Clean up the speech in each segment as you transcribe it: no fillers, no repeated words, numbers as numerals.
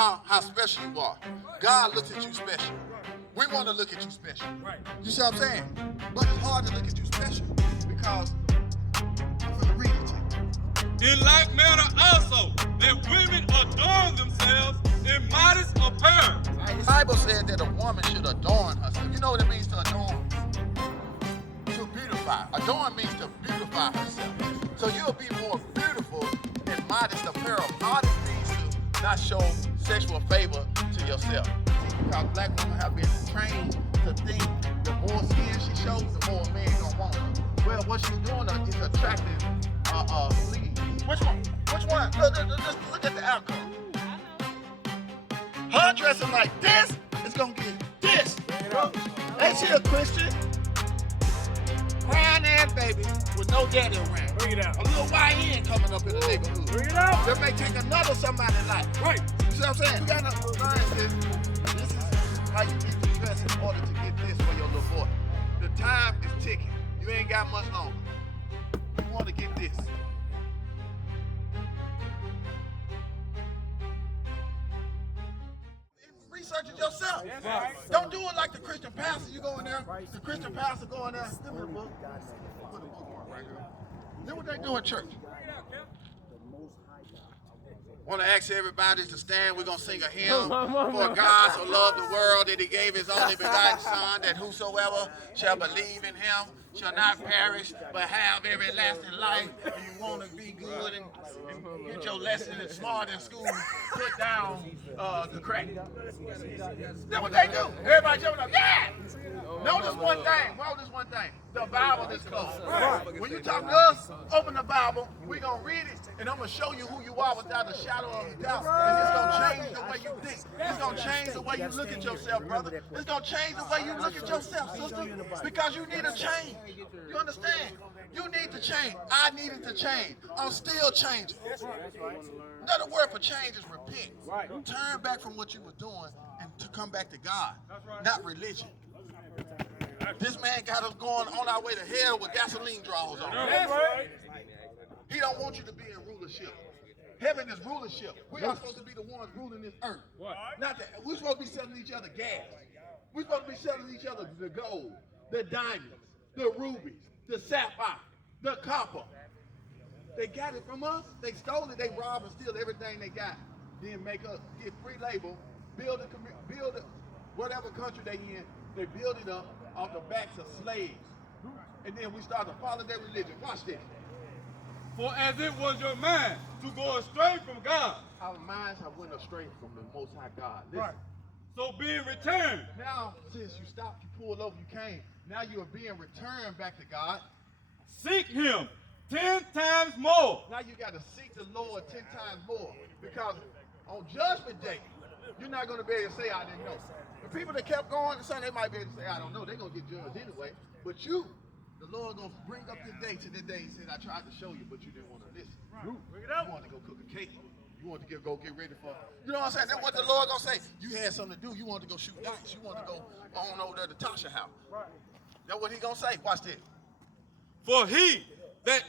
how special you are. God looks at you special. We want to look at you special. You see what I'm saying? But it's hard to look at you special because I'm going to read it to you. In like manner also, that women adorn themselves in modest apparel. The Bible said that a woman should adorn herself. You know what it means to adorn? To beautify. Adorn means to beautify herself. So you'll be more beautiful in modest apparel. Modest means to not show sexual favor to yourself. Because black women have been trained to think the more skin she shows, the more a man gonna want her. Well, what she's doing is attracting sleeves. Which one? Which one? Just look at the outcome. Her dressing like this is gonna get this. Ain't she a Christian? Crying ass baby with no daddy around. Bring it out. A little YN coming up in the neighborhood. Bring it out. That may take another somebody's life. Right. You see what I'm saying? You gotta learn this. This is how you need to dress in order to get this for your little boy. The time is ticking. You ain't got much longer. You want to get this. Research it yourself. Right. Don't do it like the Christian pastor. You go in there, the Christian pastor go in there, give me the book. Put the book on right here. Do what they do in church. Want to ask everybody to stand. We're going to sing a hymn. For God so loved the world that he gave his only begotten son, that whosoever shall believe in him shall not perish but have everlasting life. And you want to be good and get your lesson and smart in school, put down the crack. That's what they do. Everybody jumping up. Yeah! Notice one thing. Notice one thing. The Bible is closed. When you talk to us, open the Bible. We're going to read it, and I'm going to show you who you are without a shadow of a doubt. And it's going to change the way you think. It's going to change the way you look at yourself, brother. It's going to change the way you look at yourself, sister, because you need a change. You understand? You need to change. I needed to change. I'm still changing. Another word for change is repent. Turn back from what you were doing and to come back to God, not religion. This man got us going on our way to hell with gasoline draws on. He don't want you to be in rulership. Heaven is rulership. We are supposed to be the ones ruling this earth. Not that. We're supposed to be selling each other gas. We're supposed to be selling each other the gold, the diamonds, the rubies, the sapphire, the copper. They got it from us. They stole it. They robbed and steal everything they got. Then make us get free labor, build it, whatever country they in. They build it up off the backs of slaves. And then we start to follow their religion. Watch this. For as it was your mind to go astray from God, Our minds have went astray from the Most High God. Listen. so being returned, Now, since you stopped, you pulled over, you came. Now you are being returned back to God. seek him 10 times more. Now you got to seek the Lord 10 times more. Because on Judgment Day, you're not going to be able to say, I didn't know. The people that kept going, they might be able to say, I don't know. They're going to get judged anyway. But you, the Lord going to bring up the day to the day. He said, I tried to show you, but you didn't want to listen. You wanted to go cook a cake. You wanted to go get ready for, you know what I'm saying? That's what the Lord going to say. You had something to do. You wanted to go shoot dice. You wanted to go on over there to Tasha house. That's what he going to say. Watch this. For he that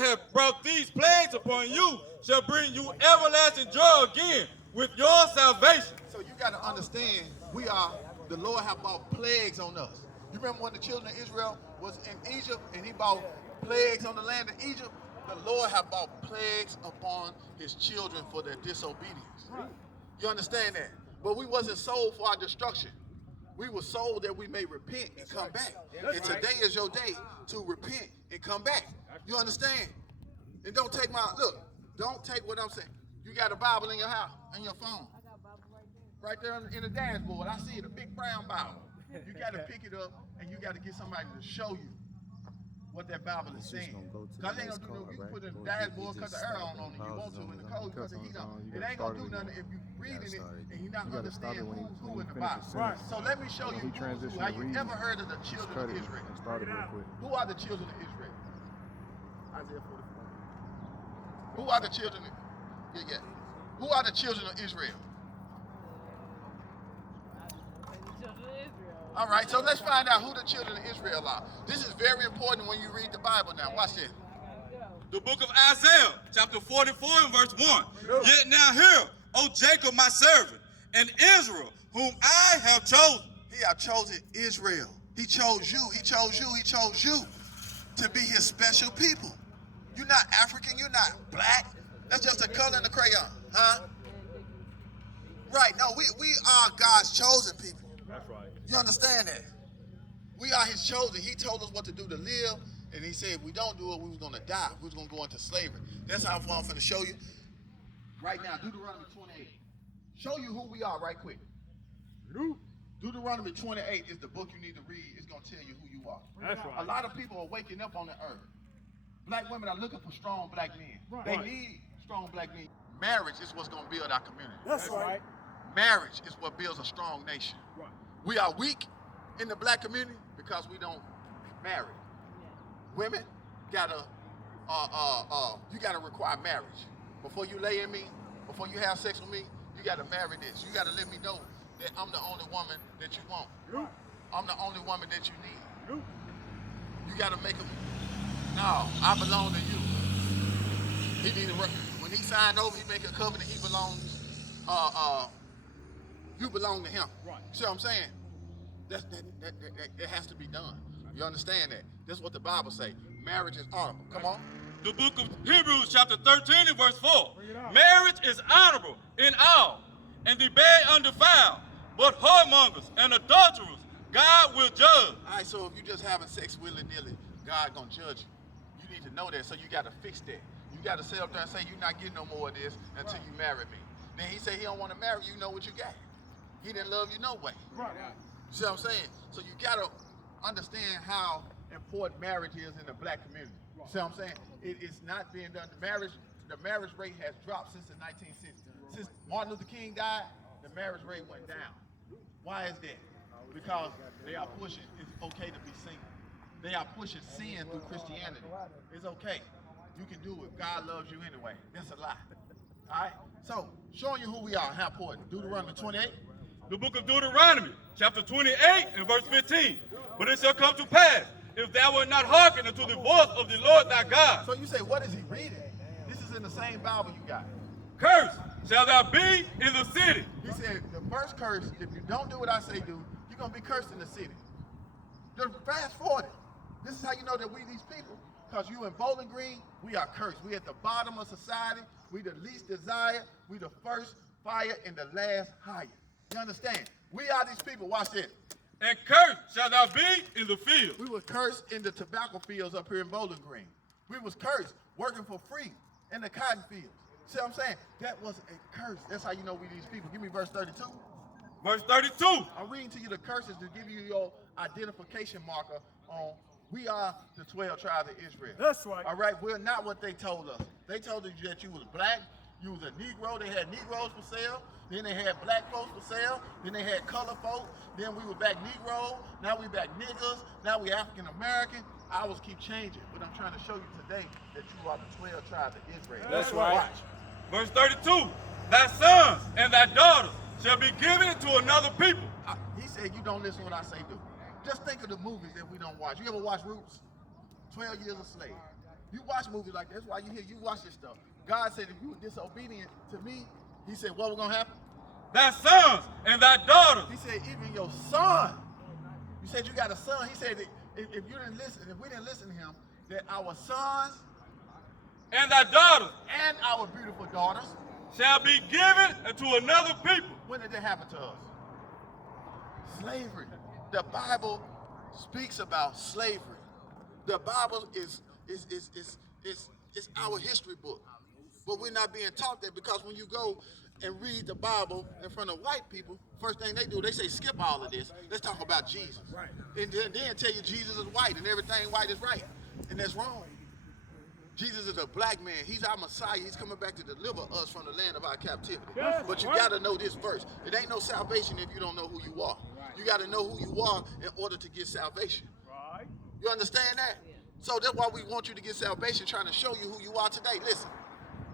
hath brought these plagues upon you shall bring you everlasting joy again with your salvation. So you got to understand, the Lord have brought plagues on us. You remember when the children of Israel was in Egypt and he brought plagues on the land of Egypt? The Lord have brought plagues upon his children for their disobedience. You understand that? But we wasn't sold for our destruction. We were sold that we may repent and come back. And today is your day to repent and come back. You understand? And don't take don't take what I'm saying. You got a Bible in your house, in your phone. Right there in the dashboard. I see it, a big brown Bible. You got to pick it up and you got to get somebody to show you what that Bible is saying. Because it ain't going to do no, you can put it in the dashboard, cut the air on it, you want to, in the cold, cut the heat on. It ain't going to do nothing if you reading it and you not understand who in the Bible. So let me show you who. Have you ever heard of the children of Israel? Who are the children of Israel? Isaiah 44. Who are the children of Who are the children of Israel? All right, so let's find out who the children of Israel are. This is very important when you read the Bible now. Watch this. The book of Isaiah, chapter 44 and verse 1. Yet now hear, O Jacob my servant, and Israel, whom I have chosen. He have chosen Israel. He chose you. He chose you. He chose you to be his special people. You're not African. You're not black. That's just a color in the crayon, huh? Right. No, we are God's chosen people. That's right. You understand that? We are his chosen. He told us what to do to live, and he said if we don't do it, we was going to die. We was going to go into slavery. That's how I'm going to show you. Right now, Deuteronomy 28. Show you who we are right quick. Deuteronomy 28 is the book you need to read. It's going to tell you who you are. That's right. A lot of people are waking up on the earth. Black women are looking for strong black men. Right. They need strong black men. Marriage is what's going to build our community. That's right. Marriage is what builds a strong nation. Right. We are weak in the black community because we don't marry. Women gotta, you gotta require marriage. Before you lay in me, before you have sex with me, you gotta marry this. You gotta let me know that I'm the only woman that you want. I'm the only woman that you need. You gotta make them, no, I belong to you. He need to, when he signed over, he make a covenant, he belongs, you belong to him. Right. See what I'm saying? That has to be done. You understand that? That's what the Bible say. Marriage is honorable. Come on. The book of Hebrews chapter 13 and verse 4. Marriage is honorable in all, and the bed undefiled, but whoremongers and adulterers God will judge. All right, so if you just having sex willy-nilly, God gonna judge you. You need to know that, so you gotta fix that. You gotta sit up there and say, you're not getting no more of this until you marry me. Then he said he don't want to marry you, know what you got. He didn't love you no way. Right. See what I'm saying? So you gotta understand how important marriage is in the black community. See what I'm saying? It is not being done. The marriage rate has dropped since the 1960s. Since Martin Luther King died, the marriage rate went down. Why is that? Because they are pushing, it's okay to be single. They are pushing sin through Christianity. It's okay. You can do it. God loves you anyway. That's a lie. All right? So, showing you who we are and how important. Deuteronomy 28. The book of Deuteronomy, chapter 28 and verse 15. But it shall come to pass, if thou wilt not hearken unto the voice of the Lord thy God. So you say, what is he reading? This is in the same Bible you got. Cursed shall thou be in the city. He said, the first curse, if you don't do what I say do, you're going to be cursed in the city. Just fast forward it. This is how you know that we these people. Because you in Bowling Green, we are cursed. We at the bottom of society. We the least desired. We the first fire and the last higher. You understand? We are these people. Watch this. And cursed shall thou be in the field. We were cursed in the tobacco fields up here in Bowling Green. We was cursed working for free in the cotton fields. See what I'm saying? That was a curse. That's how you know we these people. Give me verse 32. Verse 32. I'm reading to you the curses to give you your identification marker on we are the 12 tribes of Israel. That's right. All right, we're not what they told us. They told us that you was black, you was a Negro. They had Negroes for sale. Then they had black folks for sale. Then they had color folk. Then we were back Negro. Now we back niggas. Now we African American. Ours keep changing. But I'm trying to show you today that you are the 12 tribes of Israel. That's right. Watch. Verse 32. Thy sons and thy daughters shall be given to another people. He said you don't listen to what I say do. Just think of the movies that we don't watch. You ever watch Roots? 12 Years a Slave. You watch movies like that. That's why you hear, you watch this stuff. God said if you were disobedient to me, he said what was going to happen? Thy sons and thy daughters. He said even your son. You said you got a son. He said that if you didn't listen, if we didn't listen to him, that our sons And thy daughters and our beautiful daughters, shall be given unto another people. when did that happen to us? Slavery. The Bible speaks about slavery. The Bible is our history book. But we're not being taught that because when you go and read the Bible in front of white people, first thing they do, they say, skip all of this. Let's talk about Jesus. Right. And then tell you Jesus is white and everything white is right. And that's wrong. Jesus is a black man. He's our Messiah. He's coming back to deliver us from the land of our captivity. Yes, But you right. got to know this verse. It ain't no salvation if you don't know who you are. You got to know who you are in order to get salvation. Right. You understand that? So that's why we want you to get salvation, trying to show you who you are today. Listen,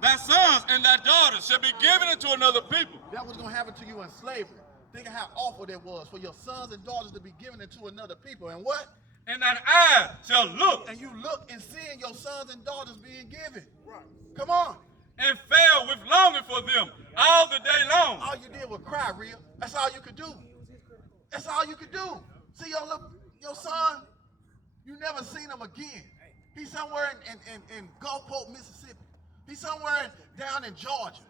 Thy sons and thy daughters shall be given unto another people. that was going to happen to you in slavery. Think of how awful that was for your sons and daughters to be given into another people. And what? And thine eyes shall look. And you look and seeing your sons and daughters being given. Right. Come on. and fell with longing for them all the day long. All you did was cry, Rhea. That's all you could do. That's all you could do. See your son, you never seen him again. He's somewhere in Gulfport, Mississippi. He's somewhere down in Georgia.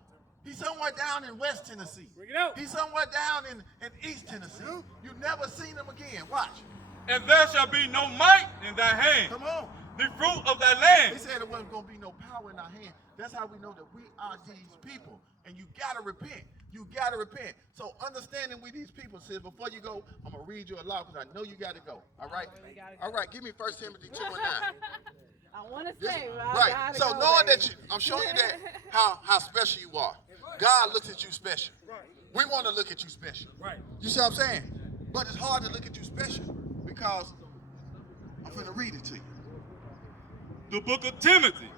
He's somewhere down in West Tennessee. He's somewhere down in East Tennessee. You never seen him again. Watch. And there shall be no might in thy hand. Come on. The fruit of thy land. He said there wasn't going to be no power in our hand. That's how we know that we are these people. And you got to repent. You got to repent. So understanding we these people says, before you go, I'm going to read you a law because I know you got to go. All right? All right. Give me 1 Timothy 2 and 9. I want to say, right. So knowing that I'm showing you that how special you are. God looks at you special. We want to look at you special. Right. You see what I'm saying? But it's hard to look at you special because I'm going to read it to you. The book of Timothy,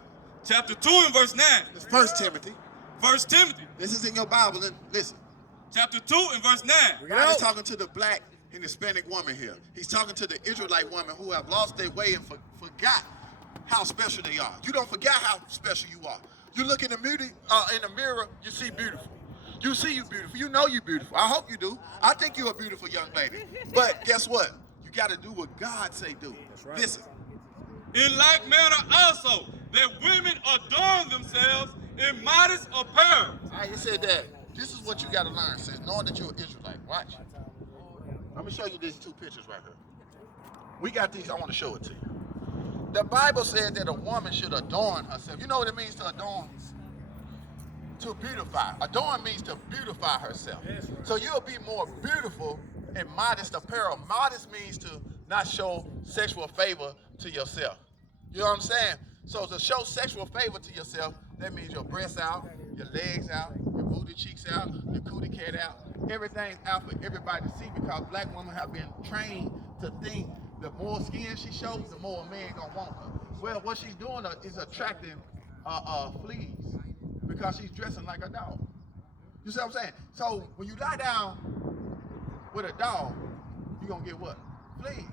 chapter 2 and verse 9. It's 1 Timothy. 1 Timothy. This is in your Bible. And listen. Chapter 2 and verse 9. God is talking to the black and Hispanic woman here. He's talking to the Israelite woman who have lost their way and forgot how special they are. You don't forget how special you are. You look in the mirror, you see beautiful. You see you beautiful. You know you beautiful. I hope you do. I think you're a beautiful young lady. But guess what? You got to do what God say do. Right. Listen. In like manner also, that women adorn themselves in modest apparel. All right, it said that. This is what you got to learn, sis, knowing that you're an Israelite. Watch. Let me show you these two pictures right here. We got these. I want to show it to you. The Bible said that a woman should adorn herself. You know what it means to adorn? To beautify. Adorn means to beautify herself. So you'll be more beautiful in modest apparel. Modest means to not show sexual favor to yourself. You know what I'm saying? So to show sexual favor to yourself, that means your breasts out, your legs out, your booty cheeks out, your cootie cat out. Everything's out for everybody to see because black women have been trained to think the more skin she shows, the more a man gonna want her. Well, what she's doing is attracting fleas because she's dressing like a dog. You see what I'm saying? So when you lie down with a dog, you're gonna get what? Fleas.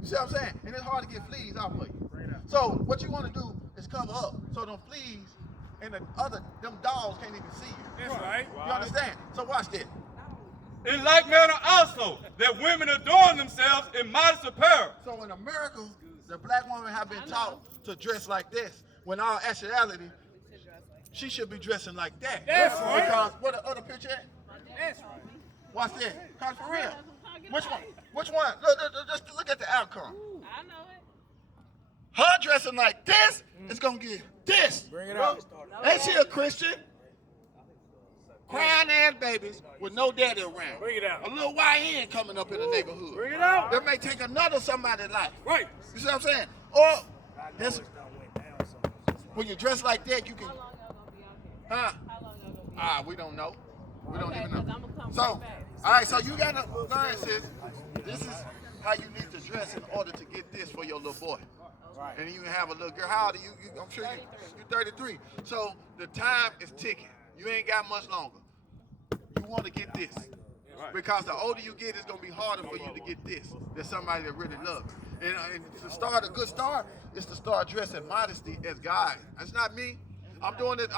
You see what I'm saying? And it's hard to get fleas off of you. So what you want to do is cover up so them fleas and them dogs can't even see you. That's right. You understand? So watch this. In like manner also, that women adorn themselves in modest apparel. So in America, the black woman have been taught to dress like this, when all actuality, she should be dressing like that. That's right. Because what the other picture at? That's right. Watch this. Cause for real. Which one? Which one? Just look at the outcome. I know it. Her dressing like this is gonna get this. Bring it out. Ain't she a Christian? Crying ass babies with no daddy around. Bring it out. A little YN coming up in the neighborhood. Bring it out. That may take another somebody's life. Right. You see what I'm saying? Or this, when you dress like that, you can. How long y'all gonna be out here? Huh? How long y'all gonna be We don't know. We don't Okay, even 'cause know. I'ma come So, right back. all right. So you gotta learn, sis. This is how you need to dress in order to get this for your little boy. Right. And you have a little girl. How old are you? I'm sure you're 33. So the time is ticking. You ain't got much longer. You want to get this. Because the older you get, it's going to be harder for you to get this. There's somebody that really loves. And to start a good start is to start dressing modesty as God. It's not me. I'm doing it.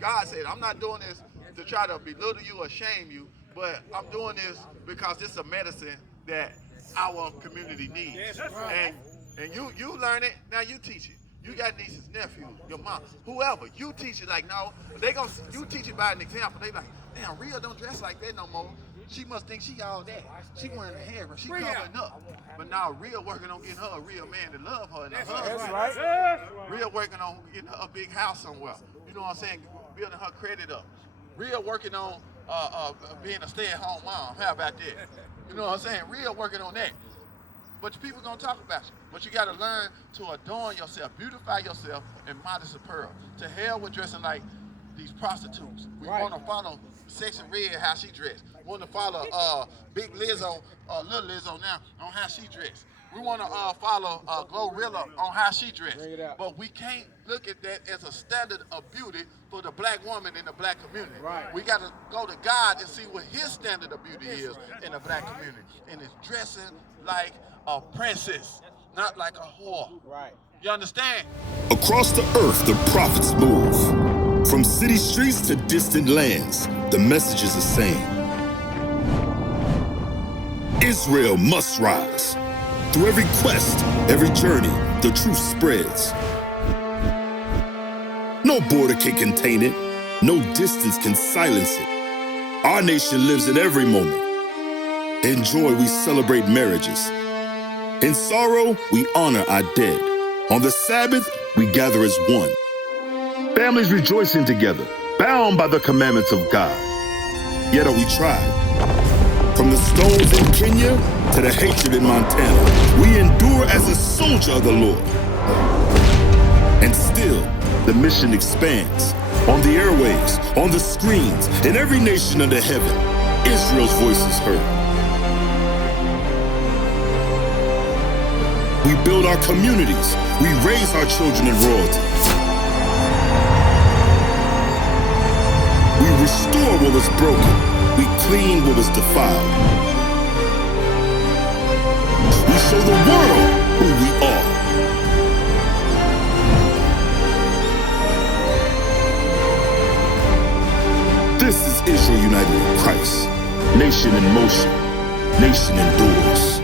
God said, I'm not doing this to try to belittle you or shame you, but I'm doing this because it's a medicine that our community needs. And you learn it, now you teach it. You got nieces, nephews, your mom, whoever. You teach it like, no, you teach it by an example. They like, damn, Rhea don't dress like that no more. She must think she all that. She wearing a hair, she covering up. But now Rhea working on getting her a real man to love her and a husband. That's right. Rhea working on getting her a big house somewhere. You know what I'm saying? Building her credit up. Rhea working on being a stay-at-home mom. How about that? You know what I'm saying? Rhea working on that. But people gonna talk about you. But you gotta learn to adorn yourself, beautify yourself in modest apparel. To hell with dressing like these prostitutes. We wanna follow Sexy Red how she dressed. We wanna follow Big Lizzo, Little Lizzo now on how she dressed. We wanna follow Glorilla on how she dressed. But we can't look at that as a standard of beauty for the black woman in the black community. Right. We gotta go to God and see what his standard of beauty is in the black community. And it's dressing like a princess, not like a whore. Right. You understand? Across the earth, the prophets move. From city streets to distant lands, the message is the same. Israel must rise. Through every quest, every journey, the truth spreads. No border can contain it. No distance can silence it. Our nation lives in every moment. In joy, we celebrate marriages. In sorrow, we honor our dead. On the Sabbath, we gather as one. Families rejoicing together, bound by the commandments of God. Yet are we tried. From the stones in Kenya to the hatred in Montana, we endure as a soldier of the Lord. And still, the mission expands. On the airwaves, on the screens, in every nation under heaven, Israel's voice is heard. We build our communities. We raise our children in royalty. We restore what was broken. We clean what was defiled. We show the world who we are. This is Israel united in Christ. Nation in motion. Nation endures.